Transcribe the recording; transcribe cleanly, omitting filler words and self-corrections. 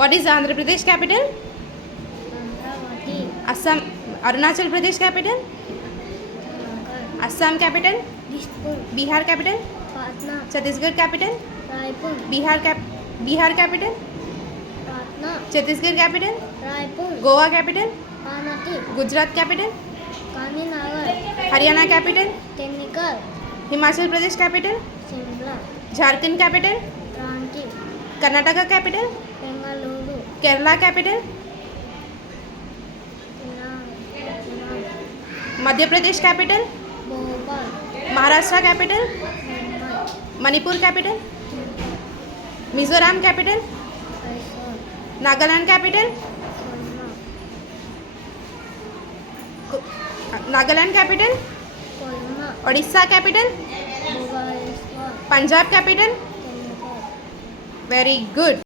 What is Andhra Pradesh capital? Amravati, Assam. Arunachal Pradesh capital? Nagar, Assam capital? Dispur, Bihar capital? Patna, Chhattisgarh capital? Raipur, Bihar capital? Patna, Chhattisgarh capital? Raipur, Goa capital? Panati, Gujarat capital? Kaninagar, Haryana capital? Technical, Himachal Pradesh capital? Simla, Jharkhand capital? Ranchi, Karnataka capital? Bengaluru, Kerala capital? Madhya Pradesh capital? Bhopal, Maharashtra capital? Mumbai, Manipur capital? Mizoram capital? Mysore, Nagaland capital? Kolma, Nagaland capital? Kolma, Odisha capital? Bhubaneswar, Punjab capital? Chandigarh. Very good.